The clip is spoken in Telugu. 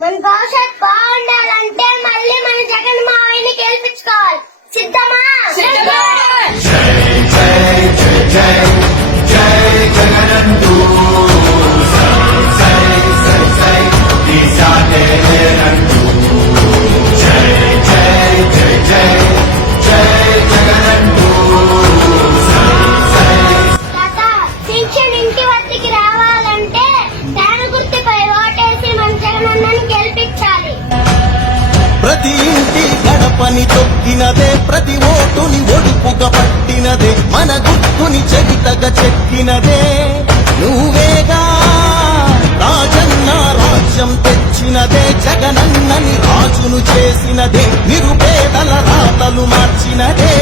మన భవిష్యత్ బాగుండాలంటే మళ్ళీ మన జగన్ మావయ్యని గెలిపించుకోవాలి. సిద్ధమా? పింఛన్ ఇంటి వద్దకి రావాలంటే ఫ్యాన్ గుర్తుపై ఓటేసి మన జగనన్నని గెలిపించాలి. ప్రతి ఇంటి గడపని తొక్కినదే, ప్రతి ఓటుని ఒడుపుగా పట్టినదే, మన గుర్తుని చెవితగా చెక్కినదే నువ్వేగా. రాజన్న రాజ్యం తెచ్చినదే, జగనన్నని రాజును చేసినదే, నిరుపేదల రాతలు మార్చినదే.